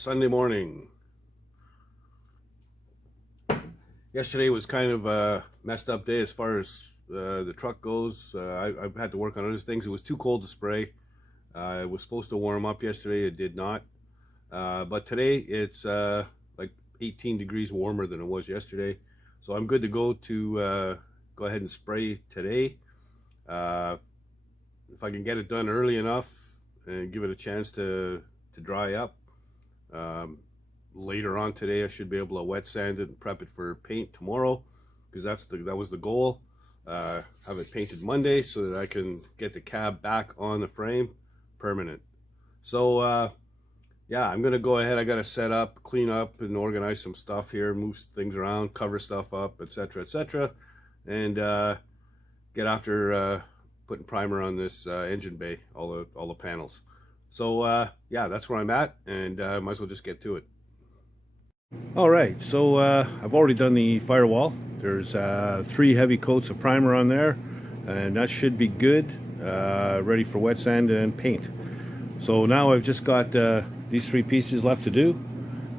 Sunday morning. Yesterday was kind of a messed up day as far as the truck goes. I've had to work on other things. It was too cold to spray. It was supposed to warm up yesterday. It did not. But today it's like 18 degrees warmer than it was yesterday. So I'm good to go go ahead and spray today. If I can get it done early enough and give it a chance to dry up. Later on today I should be able to wet sand it and prep it for paint tomorrow, because that was the goal. Have it painted Monday so that I can get the cab back on the frame permanent. So yeah, I'm gonna go ahead. I gotta set up, clean up and organize some stuff here, move things around, cover stuff up, etc., etc., and get after putting primer on this engine bay, all the panels. So yeah, that's where I'm at, and might as well just get to it. All right, so I've already done the firewall. There's 3 heavy coats of primer on there, and that should be good, ready for wet sand and paint. So now I've just got these 3 pieces left to do,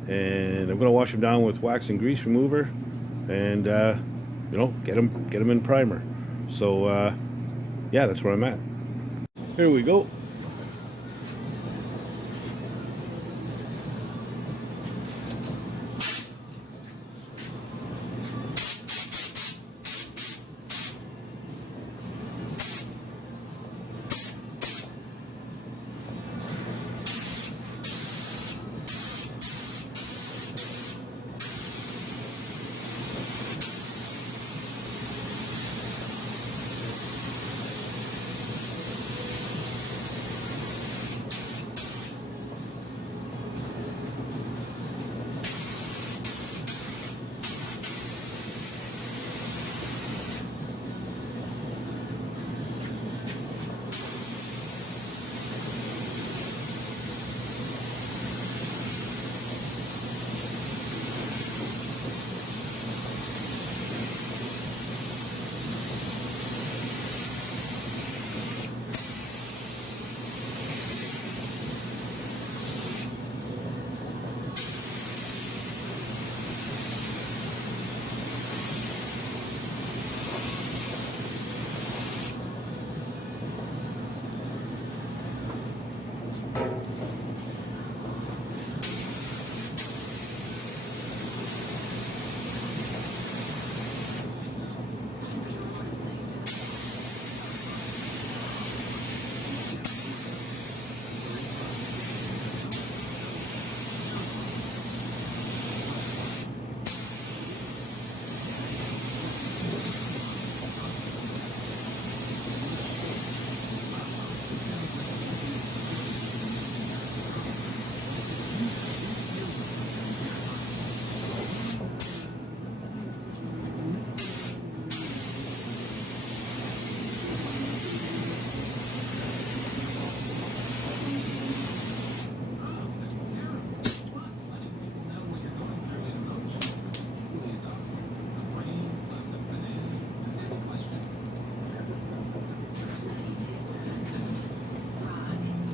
and I'm going to wash them down with wax and grease remover, and you know, get them in primer. So yeah, that's where I'm at. Here we go.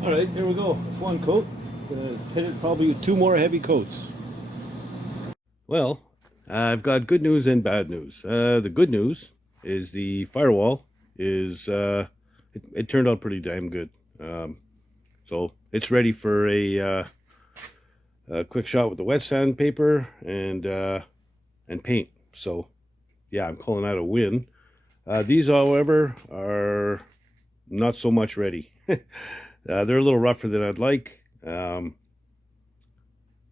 All right, there we go. It's 1 coat. Hit it probably 2 more heavy coats. Well, I've got good news and bad news. The good news is the firewall is it turned out pretty damn good. So it's ready for a quick shot with the wet sandpaper and paint. So yeah, I'm calling that a win. These, however, are not so much ready. They're a little rougher than I'd like.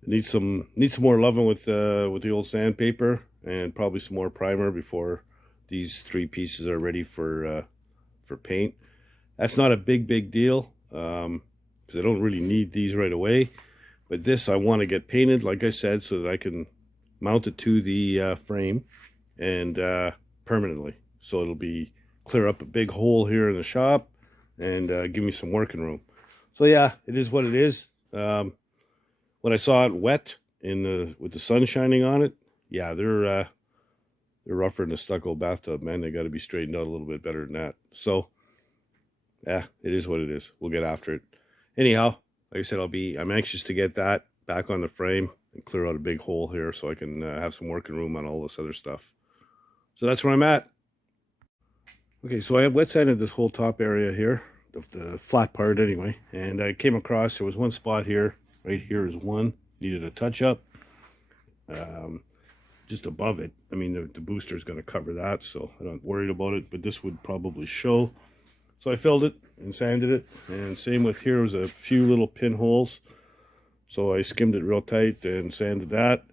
Need some more loving with the old sandpaper, and probably some more primer before these 3 pieces are ready for paint. That's not a big deal, because I don't really need these right away. But this I want to get painted, like I said, so that I can mount it to the frame and permanently. So it'll be clear up a big hole here in the shop and give me some working room. So yeah, it is what it is. When I saw it wet with the sun shining on it, yeah, they're rougher than a stucco bathtub, man. They got to be straightened out a little bit better than that. So yeah, it is what it is. We'll get after it. Anyhow, like I said, I'm anxious to get that back on the frame and clear out a big hole here so I can have some working room on all this other stuff. So that's where I'm at. Okay, so I have wet sanded this whole top area here, the flat part anyway, and I came across, there was one spot here, right here is one, needed a touch up. Just above it, I mean the booster is going to cover that, so I'm not worried about it, but this would probably show. So I filled it and sanded it, and same with here was a few little pinholes, so I skimmed it real tight and sanded that.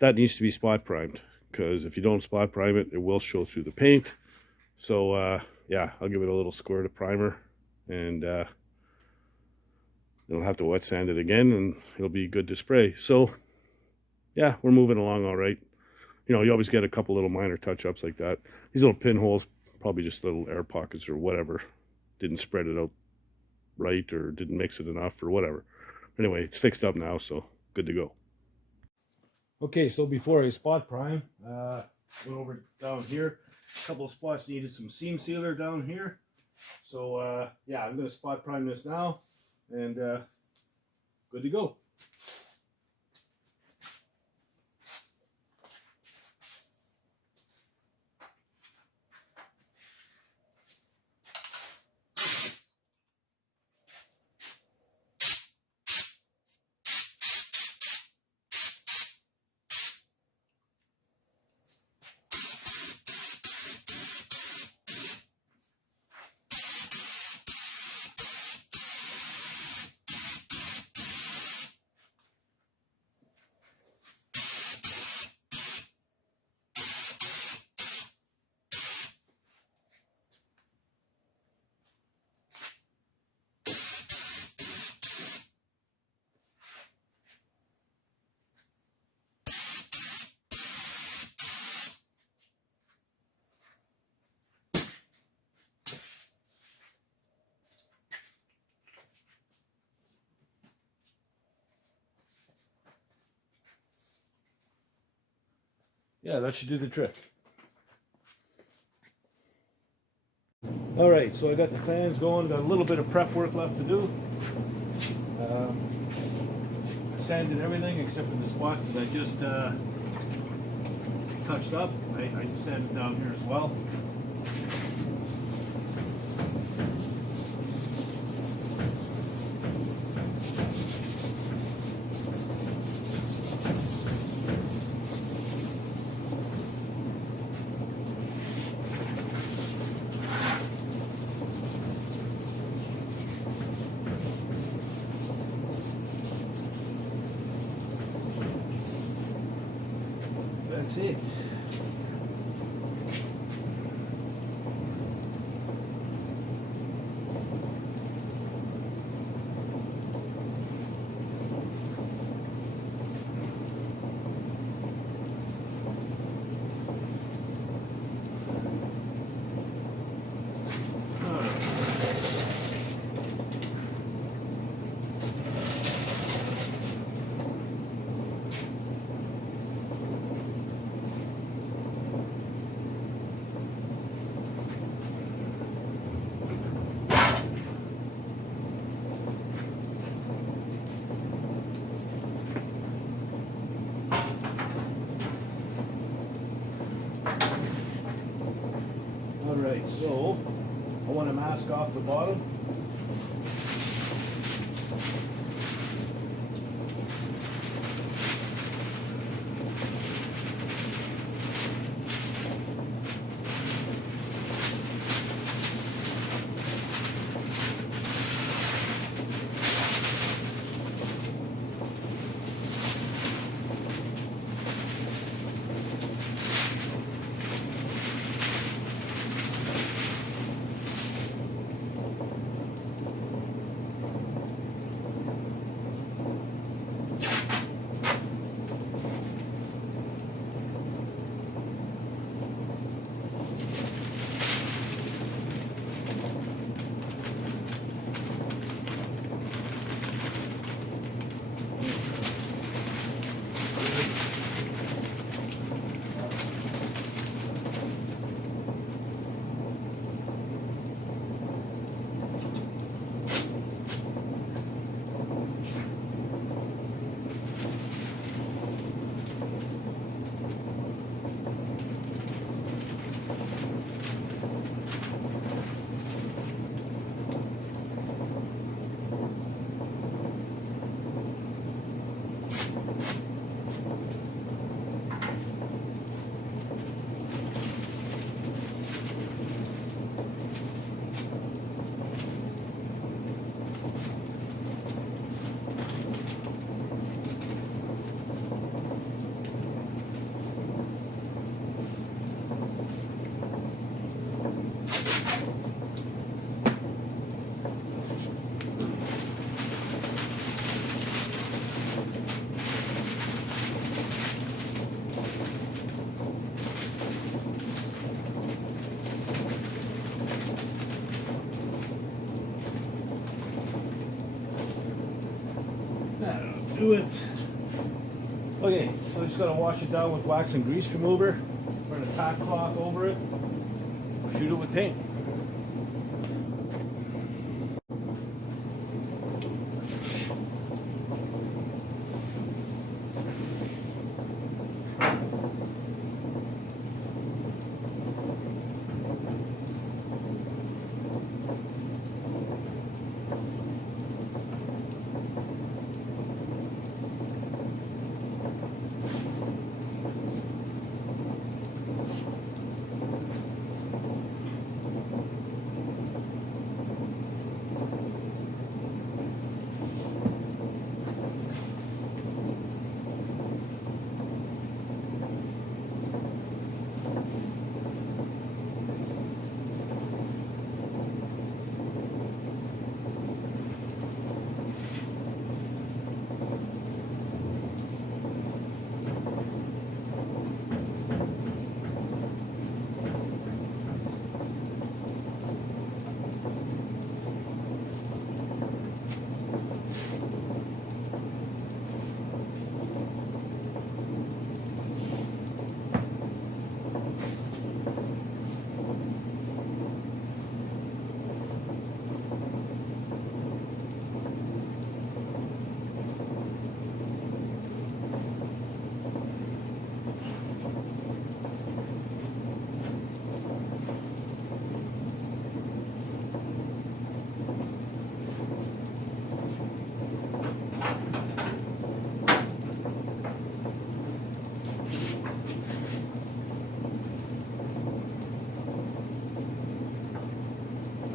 That needs to be spot primed, because if you don't spot prime it, it will show through the paint. So yeah, I'll give it a little squirt of primer, and then I'll have to wet sand it again, and it'll be good to spray. So yeah, we're moving along all right. You know, you always get a couple little minor touch-ups like that. These little pinholes, probably just little air pockets or whatever. Didn't spread it out right, or didn't mix it enough, or whatever. Anyway, it's fixed up now, so good to go. Okay, so before I spot prime, went over down here. A couple of spots needed some seam sealer down here. So yeah, I'm going to spot prime this now, and good to go. Yeah, that should do the trick. All right, so I got the fans going, got a little bit of prep work left to do. I sanded everything except for the spots that I just touched up. I sanded down here as well. That's it. Alright, so I want to mask off the bottom. through it. Okay, so I just gotta wash it down with wax and grease remover, run a tack cloth over it, shoot it with paint.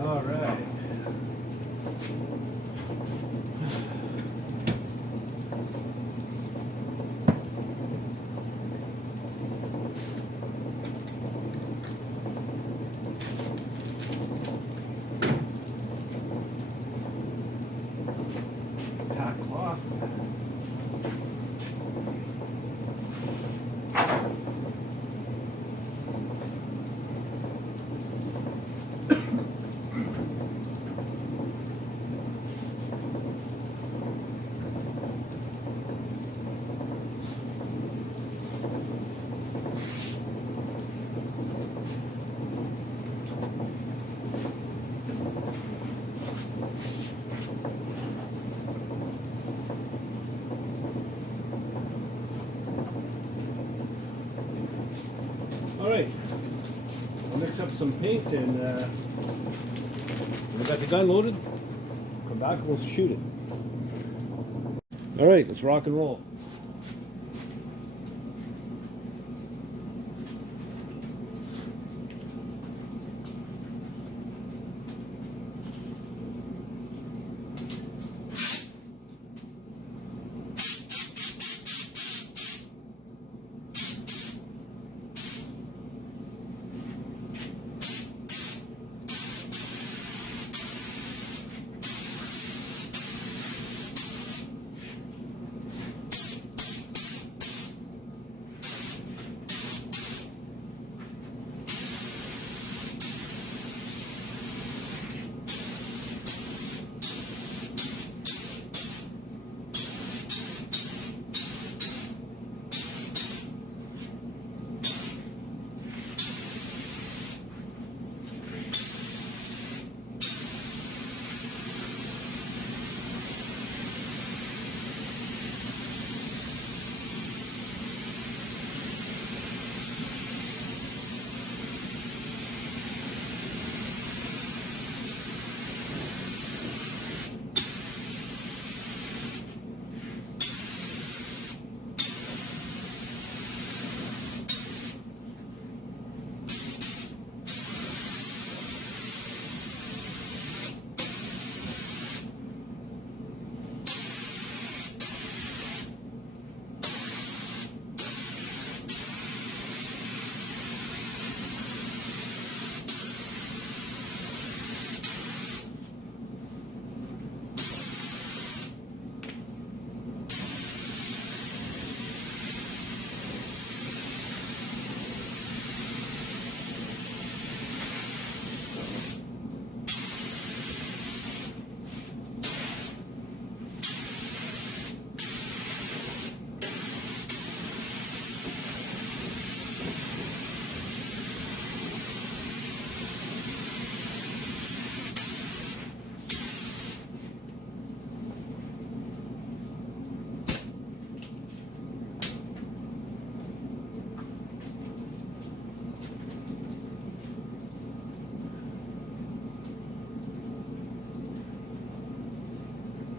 All right. Tack cloth. All right, I'll mix up some paint and when I got the gun loaded, come back and we'll shoot it. All right, let's rock and roll.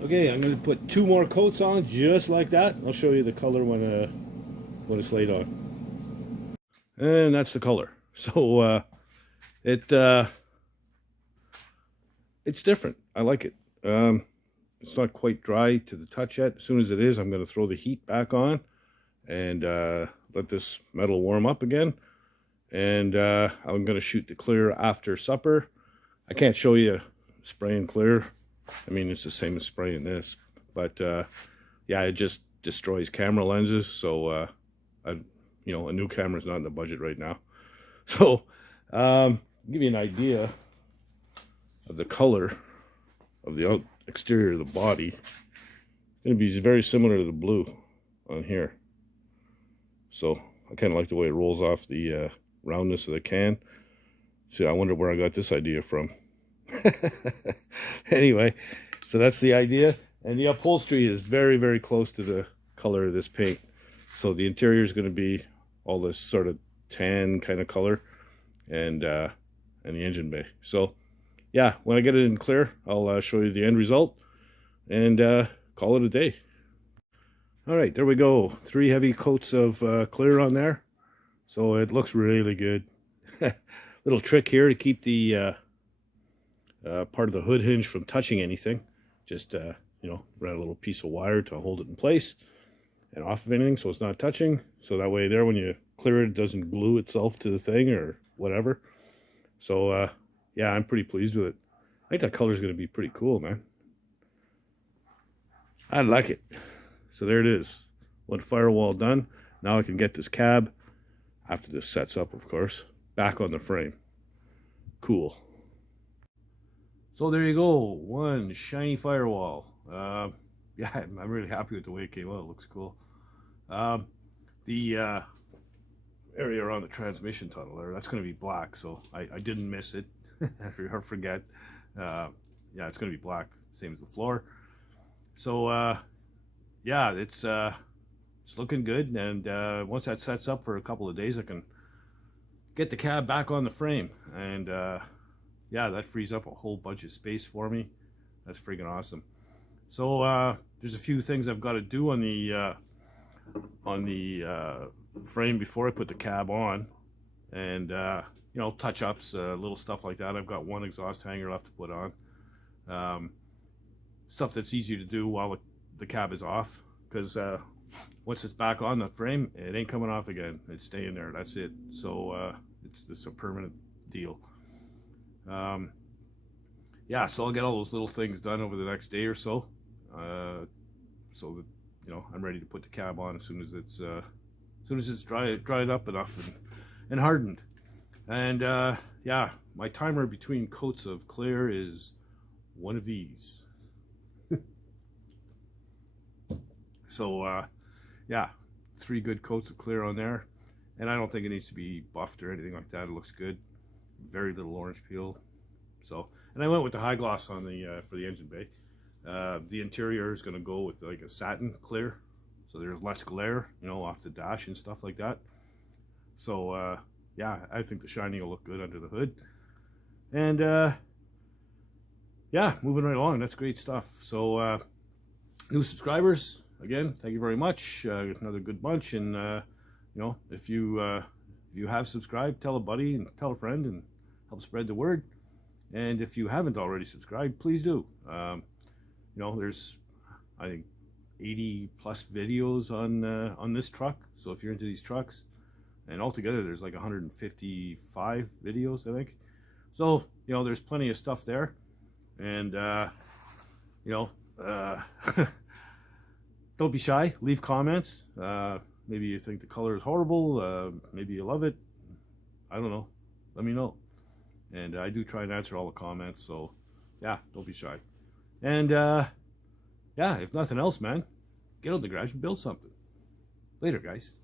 Okay, I'm going to put 2 more coats on just like that. I'll show you the color when it's laid on. And that's the color. So it's different. I like it. It's not quite dry to the touch yet. As soon as it is, I'm going to throw the heat back on and let this metal warm up again. And I'm going to shoot the clear after supper. I can't show you spraying clear. I mean, it's the same as spraying this. But yeah, it just destroys camera lenses. So, a new camera's not in the budget right now. So, give you an idea of the color of the exterior of the body. It's going to be very similar to the blue on here. So I kind of like the way it rolls off the roundness of the can. So I wonder where I got this idea from. Anyway, so that's the idea. And the upholstery is very, very close to the color of this paint. So the interior is going to be all this sort of tan kind of color, and the engine bay. So yeah, when I get it in clear, I'll show you the end result and call it a day. All right, there we go. 3 heavy coats of clear on there. So it looks really good. Little trick here to keep the part of the hood hinge from touching anything. Just, run a little piece of wire to hold it in place and off of anything so it's not touching. So that way there, when you clear it, it doesn't glue itself to the thing or whatever. So, yeah, I'm pretty pleased with it. I think that color is going to be pretty cool, man. I like it. So there it is. One Firewall done. Now I can get this cab, after this sets up, of course, back on the frame. Cool. So there you go. One shiny Firewall. Yeah, I'm really happy with the way it came out. It looks cool. The area around the transmission tunnel there, that's going to be black, so I didn't miss it or forget. Yeah, it's going to be black, same as the floor. So yeah, it's looking good, and once that sets up for a couple of days, I can get the cab back on the frame, and yeah, that frees up a whole bunch of space for me. That's freaking awesome. So there's a few things I've got to do on the frame before I put the cab on, and touch-ups, little stuff like that. I've got one exhaust hanger left to put on. Stuff that's easy to do while the cab is off, because once it's back on the frame, it ain't coming off again. It's staying there. That's it. So it's a permanent deal. Yeah, so I'll get all those little things done over the next day or so, so that I'm ready to put the cab on as soon as it's dried up enough and hardened. And yeah, my timer between coats of clear is one of these. So yeah, 3 good coats of clear on there, and I don't think it needs to be buffed or anything like that. It looks good. Very little orange peel. So, and I went with the high gloss on the for the engine bay. The interior is going to go with like a satin clear, so there's less glare, off the dash and stuff like that. So yeah, I think the shiny will look good under the hood. And yeah, moving right along. That's great stuff. So new subscribers, again, thank you very much. Another good bunch, and if you have subscribed, tell a buddy and tell a friend and help spread the word. And if you haven't already subscribed, please do. There's, I think, 80 plus videos on this truck. So if you're into these trucks, and altogether there's like 155 videos, I think. So there's plenty of stuff there, and don't be shy. Leave comments. Maybe you think the color is horrible. Maybe you love it. I don't know. Let me know. And I do try and answer all the comments. So yeah, don't be shy. And yeah, if nothing else, man, get out in the garage and build something. Later, guys.